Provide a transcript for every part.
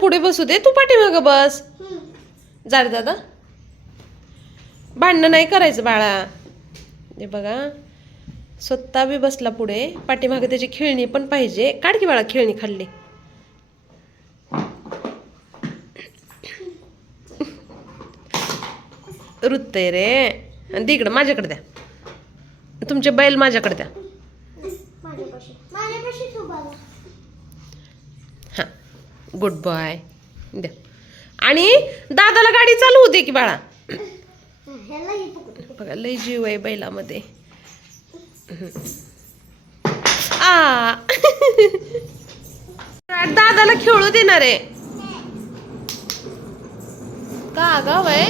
पुढे बसू दे. तू पाठीमागं बस. जा रे दादा. भांडणं नाही करायचं बाळा. हे बघा. स्वतः बी बसला पुढे. पाठीमागे त्याची खेळणी पण पाहिजे. काढ की बाळा खेळणी खाल्ली. रुतय रे. आणि दे इकडं. माझ्याकडे द्या. तुमचे बैल माझ्याकडे द्या माझ्यापाशी माझ्यापाशी तू बघा हां गुड बाय द्या आणि दादाला गाडी चालू होते की बाळा? बघा लय जीव आहे बैलामध्ये. आ. दादाला खेळू देणार आहे. का गाव आहे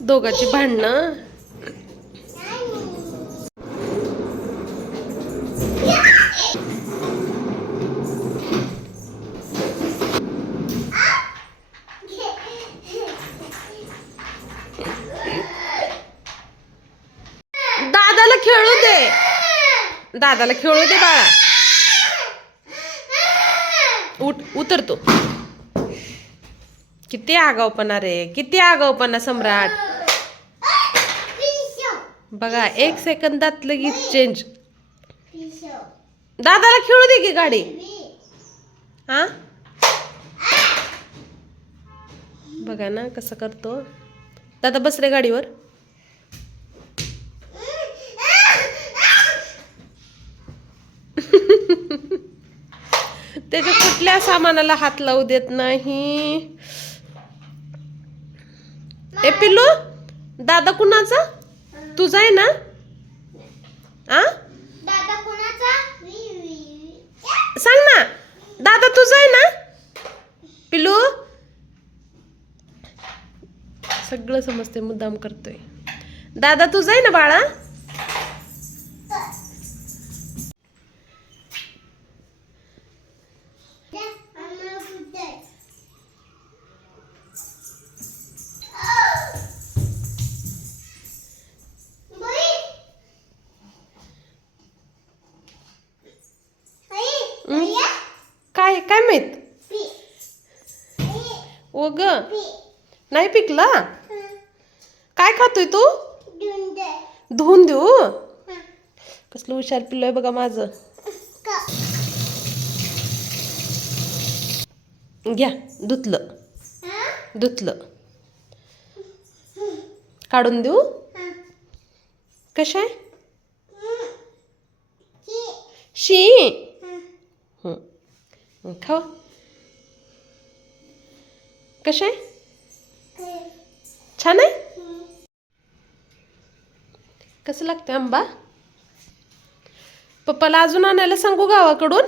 दोघाची भांडणं दादाला खेळू दे दादाला खेळू दे बाळा. उठ उतरतो किती आगावपणा रे किती आगावपणा सम्राट. बघा एक सेकंदात लगेच चेंज दादाला खेळू दे की गाडी. हा? बघा ना कसं करतो. दादा बस रे गाडीवर. त्याच्या कुठल्या सामानाला हात लावू देत नाही? ए पिल्लू दादा कुणाचा? तुझा आहे ना? आ? सांग ना. दादा तुझा आहे ना? पिल्लू? सगळं समजते मुद्दाम करतोय. दादा तुझा आहे ना बाळा? ग नाही पिकला? काय खातोय तू? धुवून देऊ? कसलं हुशार पिल्लोय बघा माझं. घ्या धुतलं. धुतलं. काढून देऊ? कशा आहे शी खाऊ? आहे छान आहे? कसं लागतं आंबा? पप्पाला अजून आणायला सांगू गावाकडून?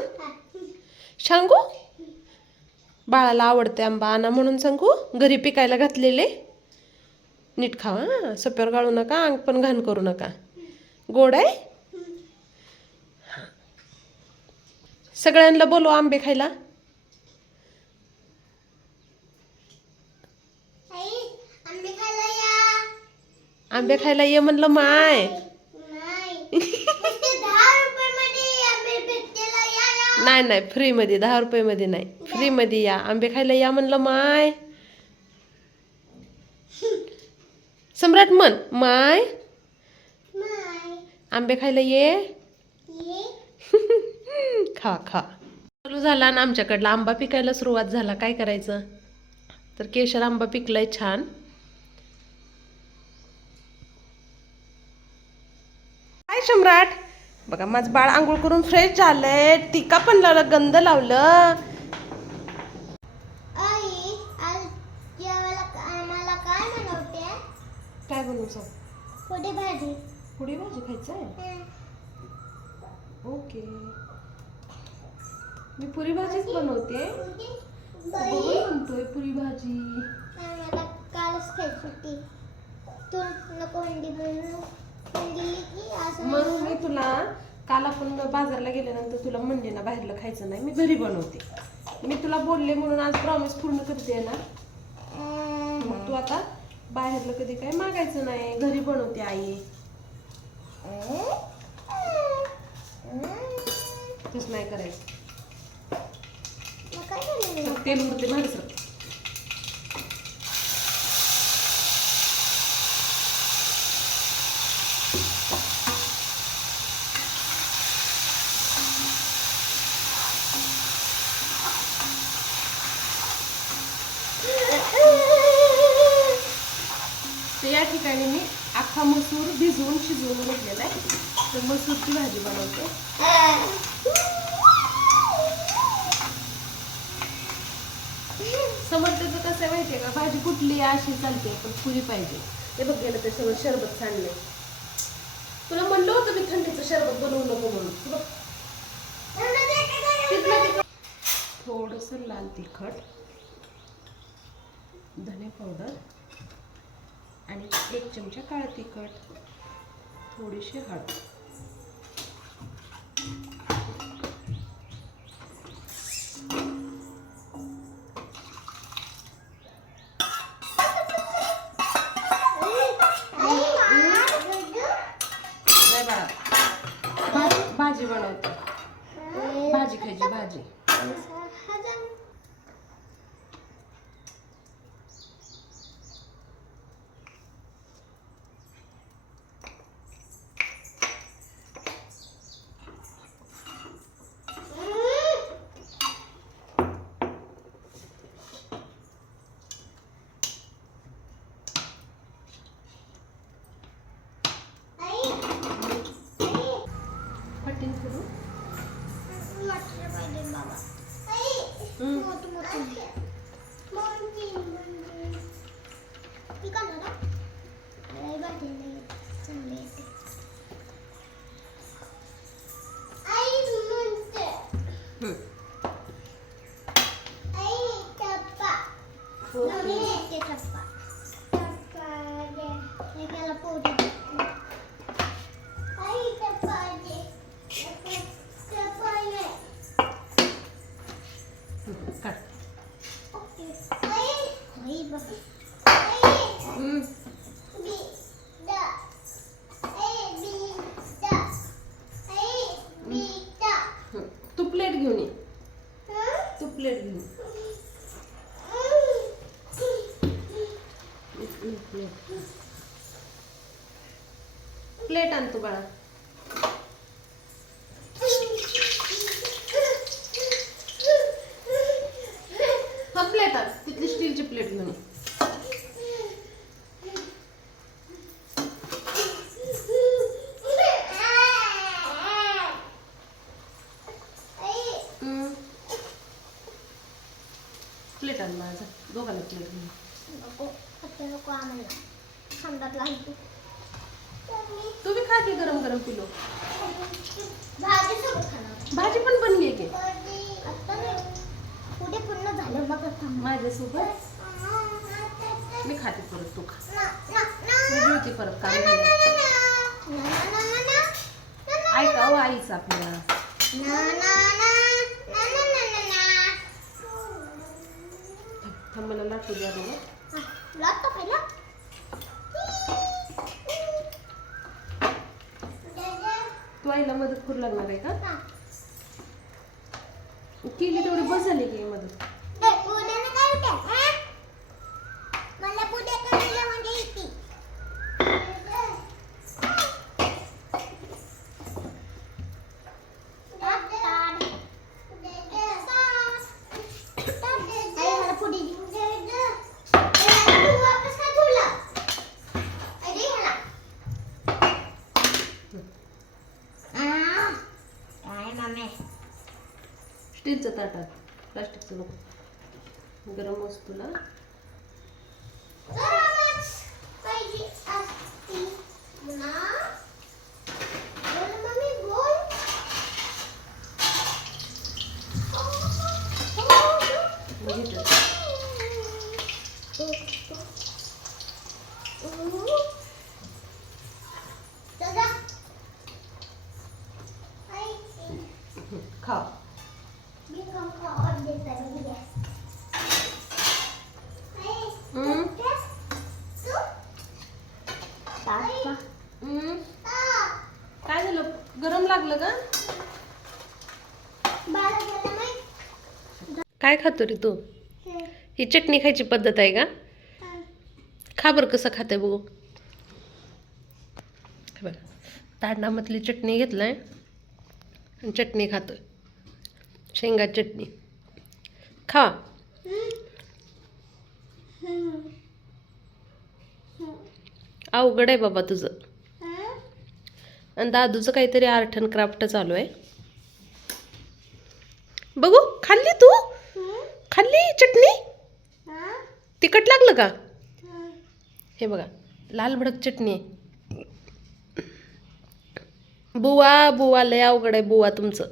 सांगू? बाळाला आवडते आंबा आणा म्हणून सांगू? घरी पिकायला घातलेले. नीट खावा हां. सप्यावर गाळू नका अंग पण घाण करू नका. गोड आहे. सगळ्यांना बोलवा आंबे खायला आंबे खायला या आंबे खायला ये म्हणलं माय. नाही. नाही फ्रीमध्ये दहा रुपयेमध्ये नाही. फ्रीमध्ये या आंबे खायला या म्हणलं माय. सम्राट म्हण माय. आंबे खायला ये. ये. खा खा. चालू झाला आणि आमच्याकडला आंबा पिकायला सुरुवात झाला. काय करायचं? तर केशर आंबा पिकलाय छान. काय सम्राट? बघा माझं बाळ आंघोळ करून फ्रेश झालंय. टिका पण लावलं गंध लावलं. काय बनवू पुढे भाजी. पुढे भाजी खायचं आहे. ओके. मी पुरी भाजीच बनवते. म्हणतोय पुरी भाजी. कालच खायची होती. तू नको अंडी बनवू. मग मी तुला काल आपण बाजारला गेल्यानंतर तुला म्हणले ना बाहेरला खायचं नाही मी घरी बनवते. मी तुला बोलले म्हणून आज प्रॉमिस पूर्ण करते ना. मग तू आता बाहेरला कधी काय मागायचं नाही घरी बनवते आई. तसं नाही करायचं. तेल उरते माणसं तर या ठिकाणी मी अख्खा मसूर भिजवून शिजवून घेतलेला आहे. तर मसूरची भाजी बनवते. समजतेचं कसं आहे माहितीये का? भाजी कुठली अशी चालते पण पुरी पाहिजे. ते बघ गेलं त्याच्यावर शरबत सांडलंय तुला म्हणलं होतं मी थंडीचं शरबत बनवू नको म्हणून. बघ. थोडस लाल तिखट धने पावडर आणि एक चमचा काळं तिखट थोडीशी हळद. 那你也得吃饭。प्लेट आण माझा. दोघांना प्लेट घेऊन. नको. आता नको आम्हाला. थंडात लागतो तू बी खा की गरम गरम पिलो. भाजी सोबत खाणार. भाजी पण बनली की? पुढे पूर्ण झालं मग माझ्यासोबत? मी खाते परत तू खा. जेवते परत ना. ऐका आईच आपल्याला मला लाटू द्या बघा लागतो पहिला तू आईला मदत करू लागणार आहे का. केली तेवढी बस झाली की मदत? मला पुढे करायला म्हणजे येते आई, मला पुढे दे. तू वापस का ठेवला? आई, दे मला. आ, काय मम्मी स्टीलचं ताटात प्लास्टिकचं नको गरम वस्तूला गरमच पाहिजे असती ना बोल मम्मी बोल म्हणजे ते- दादा आई हं, खा मी काम खावर देत आहे बघ आई हं? तू ताता हं? काय झालं? गरम लागलं का? काय खातो रे तू? ही चटणी खायची पद्धत आहे का? खाबर खा बरं कसं खाते बघू. हे बघा ताडणामधली चटणी घेतलाय आणि चटणी खातोय. शेंगा चटणी. खा. अवघड आहे बाबा तुझं. आणि दादूचं काहीतरी आर्ट अँड क्राफ्ट चालू आहे. बघू खाल्ली तू? खाल्ली चटणी? तिखट लागलं का? हे बघा लाल भडक चटणी आहे. बुवा बुवा लय अवघड आहे बुवा तुमचं.